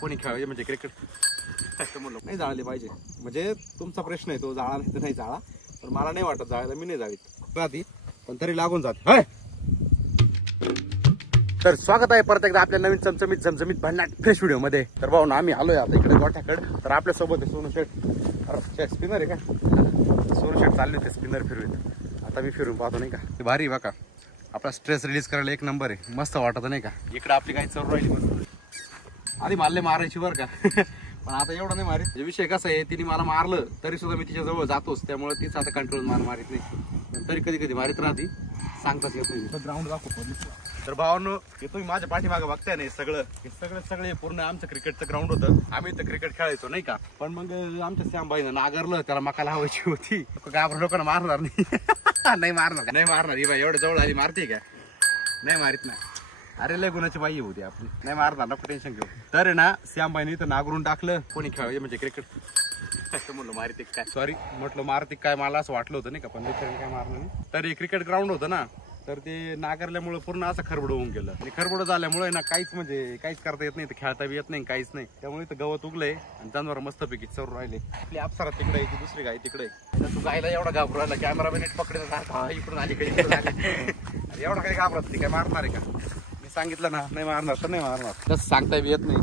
कोणी खेळायचे म्हणजे क्रिकेट नाही जाळले पाहिजे. म्हणजे तुमचा प्रश्न आहे तो जाळा नाही तर नाही जाळा, पण मला नाही वाटत जाळायला. मी नाही जाळीत राहती पण तरी लागून जात. तर स्वागत आहे परत एकदा आपल्या नवीन चमचमीत भन्नाट फ्रेश व्हिडिओ मध्ये. तर भाऊ ना आम्ही आलोय आता इकडे गोठ्याकडे. तर आपल्या सोबत आहे सोनू शेठ. अरे स्पिनर आहे का? सोनू शेठ चालले ते स्पिनर फिरवीत. आता मी फिरून पाहतो नाही का, ते भारी बघा. आपला स्ट्रेस रिलीज करायला एक नंबर आहे. मस्त वाटत नाही का. इकडे आपली काही चढ राहिली मस्त. आधी मारले मारायची बर का पण आता एवढं नाही मारित. विषय कसा आहे, तिने मला मारलं तरी सुद्धा मी तिच्या जवळ जातोच, त्यामुळे तीच आता कंट्रोल मारित नाही. तरी कधी कधी मारित राहते, सांगताच येत नाही. ग्राउंड दाखवतो. तर भावांनो, हे तुम्ही माझ्या पाठीमागे बघताय नाही सगळे पूर्ण आमचं क्रिकेटचं ग्राउंड होतं. आम्ही तर क्रिकेट खेळायचो नाही का. पण मग आमच्या श्यामबाईनं नागरलं, त्याला मका लावायची होती. घाबरून लोकांना मारणार नाही नाही मारणार ही बाई एवढ्या जवळ आली मारते का? नाही मारित नाही. अरे लय गुणाची बाई होती आपली, नाही मारणार, नको टेन्शन घेऊ. तर आहे ना श्यामबाईने तर नागरून टाकलं. कोणी खेळायचे म्हणजे क्रिकेट म्हणलं मारते काय, सॉरी म्हटलं मारते काय, मला असं वाटलं होतं नाही का, पण विचारायला काय मारलं नाही. तर हे क्रिकेट ग्राउंड होतं ना, तर ते नाकारल्यामुळे पूर्ण असं खरबड होऊन गेलं. आणि खरबड झाल्यामुळे ना काहीच करता येत नाही, खेळता बी येत नाही, काहीच नाही. त्यामुळे इथं गवत उगलंय आणि जनावर मस्तपैकी चरू राहिले. आपली अप्सरा तिकडे आहे, दुसरी गाय तिकडे. तू गायला एवढा घाबरू राहिला, कॅमेरा नीट पकडत इकडून आली काही एवढा काही घाबरत नाही. काय मारणार आहे का? मी सांगितलं ना नाही मारणार तर नाही मारणार. तसं सांगता बी येत नाही.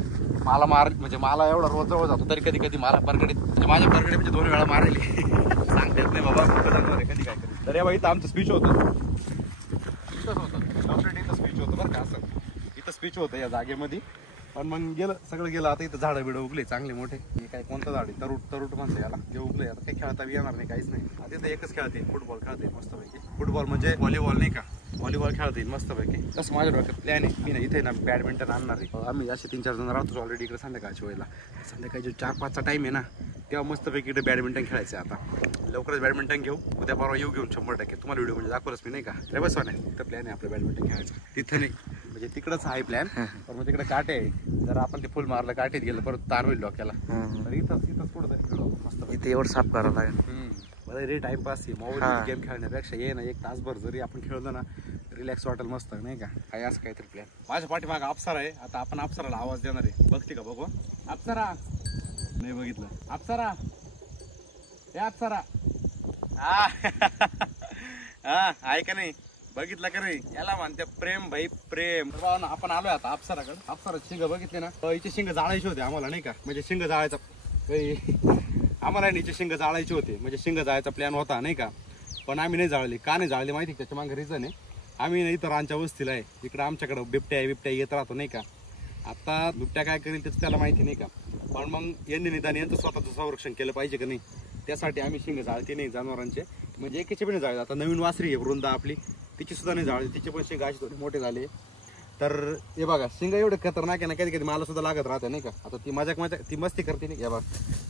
मला म्हणजे मला एवढा रोज जवळ जातो तरी कधी कधी मला बरगडीत म्हणजे माझ्या बरगडे म्हणजे 2 वेळा मारली. सांगता येत नाही बाबा कधी काय कधी. तर या बाई इथं आमचं स्पीच होतं. इथं स्पीच होतं बरं का. असं इथं स्पीच होतं या जागेमध्ये. पण मग सगळं गेलं. आता इथं झाडं बिडं उगले चांगले मोठे. हे काय कोणतं झाड आहे? तरूट म्हणते याला. जे उगले आता काही खेळता बी येणार नाही, काहीच नाही. आता इथं एकच खेळते, फुटबॉल खेळते मस्तपैकी. फुटबॉल म्हणजे व्हॉलीबॉल नाही का, व्हॉलीबॉल खेळता येईल मस्तपैकी. तसं माझ्या डोक्यात प्लॅन आहे. मी ना इथे ना बॅडमिंटन आणणार आहे. आम्ही असे 3-4 जण राहतो ऑलरेडी इकडे. संध्याकाळच्या वेळेला संध्याकाळी जो 4-5चा टाइम आहे ना, तेव्हा मस्तपैकी इकडे बॅडमिंटन खेळायचं. आता लवकरच बॅडमिंटन घेऊ. उद्या परवा येऊ घेऊन 100%. तुम्हाला व्हिडिओ म्हणजे दाखवलंच मी नाही का. रे बस नाही तिथं प्लॅन आहे आपलं बॅडमिंटन खेळायचं. तिथे नाही म्हणजे तिकडंच आहे प्लॅन. पण मग तिकडे काटे आहे. जर आपण ते फुल मारलं काठीत गेलं परत तार होईल डोक्याला. तर इथंच कुठं मस्त इथे एवढं साफ करावं लागेल. बरं रे टाइमपास आहे. मोबाईल गेम खेळण्यापेक्षा ये ना 1 तासभर जरी आपण खेळलो ना, रिलॅक्स वाटेल मस्त नाही का. काय असं काहीतरी प्लॅन. माझ्या पाठीमागं अप्सरा आहे. आता आपण अप्सराला आवाज देणार आहे. बघते का बघू. अप्सरा नाही बघितलं. अप्सरा हे अप्सरा हा आहे का नाही, बघितलं का नाही. याला म्हणते प्रेम भाई प्रेम. आपण आलोय आता अप्सराकडे. अप्सरा शिंग बघितले ना, हिचे शिंग जाळायचे होते आम्हाला नाही का. म्हणजे शिंग जाळायचा आम्हाला हिचे शिंग जाळायचे होते. म्हणजे शिंग जाळायचा प्लॅन होता नाही का. पण आम्ही नाही जाळले. का नाही जाळले माहिती? त्याच्या मागे रिझन आहे. आम्ही इथं रांच्या वस्तीला आहे. इकडं आमच्याकडं बिबट्या येत राहतो नाही का. आता बिबट्या काय करेल त्याचं त्याला माहिती नाही का. पण मग यांनी निदान यांचं स्वतःचं संरक्षण केलं पाहिजे का नाही, त्यासाठी आम्ही शिंग जाळते नाही जनावरांचे. म्हणजे एकीचे पण नाही जाळले. आता नवीन वासरी आहे वृंदा आपली, तिची सुद्धा नाही जाळली. तिचे पण शिंग असे थोडे मोठे झाले. तर हे बघा शिंग एवढे खतरनाक आहे ना, कधी कधी मला सुद्धा लागत राहते नाही का. आता ती मजाक ती मस्ती करते नाही. या बघा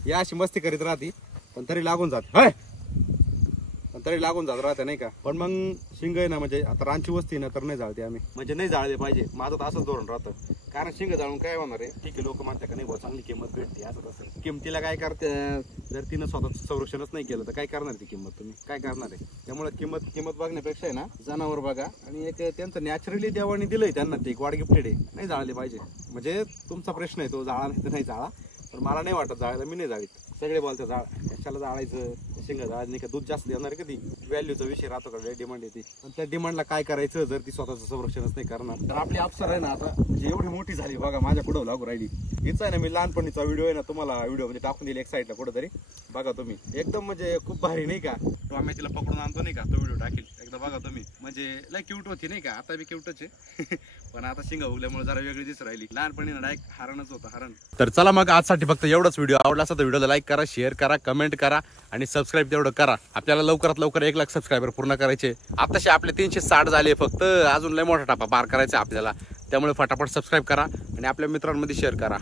या अशी मस्ती करीत राहते, पण तरी लागून जात राहते नाही का. पण मग शिंग आहे ना, म्हणजे आता रांची वस्ती ना, तर नाही जाळते आम्ही. म्हणजे नाही जाळले पाहिजे. माझं तर असंच धोरण राहतं. कारण शिंग जाळून काय होणार आहे. ठीक आहे लोक म्हणतात का नाही बहुत चांगली किंमत भेटते, असं तसं. किमतीला काय करते, जर तिनं स्वतःचं संरक्षणच नाही केलं तर काय करणार ती किंमत, तुम्ही काय करणार आहे. त्यामुळे किंमत बघण्यापेक्षा आहे ना जनावर बघा. आणि एक त्यांचं नॅचरली देवाने दिलंय त्यांना, ते गॉड गिफ्टेड आहे. नाही जाळले पाहिजे. म्हणजे तुमचा प्रश्न आहे तो जाळा नाही तर नाही जाळा, पण मला नाही वाटत जाळायला. मी नाही जाळीत. सगळे बोलतात जाळ कशाला जाळायचं, शिंग जाळ नाही का, दूध जास्त देणार कधी. व्हॅल्यूचा विषय राहतो का, डिमांड येते. पण त्या डिमांडला काय करायचं जर ती स्वतःचं संरक्षणच नाही करणार. तर आपली अप्सरा आहे ना आता म्हणजे एवढी मोठी झाली बघा, माझ्या पुढं लागू राहिली. हिच आहे ना, मी लहानपणीचा व्हिडिओ आहे ना, तुम्हाला व्हिडिओ म्हणजे टाकून दिली एक साईडला कुठंतरी बघा तुम्ही. एकदम म्हणजे खूप भारी नाही का. आम्ही तिला पकडून आणतो नाही का, तो व्हिडिओ टाकेल एकदा बघा तुम्ही. म्हणजे लय क्यूट होती नाही का. आता बी क्यूटच आहे पण आता शिंग उगल्यामुळे जरा वेगळी दिसू राहिली. लहानपणी डायरेक्ट हरणच होतं, हरण. तर चला मग आजसाठी फक्त एवढंच. व्हिडिओ आवडला असेल तर व्हिडिओला लाईक करा, शेअर करा, कमेंट करा आणि सबस्क्राईब तेवढं करा. आपल्याला लवकरात लवकर 1 लाख सबस्क्रायबर पूर्ण करायचे. आताशे आपले 360 झाले फक्त. अजून लय मोठा टापा पार करायचा आपल्याला. त्यामुळे फटाफट सबस्क्राईब करा आणि आपल्या मित्रांमध्ये शेअर करा.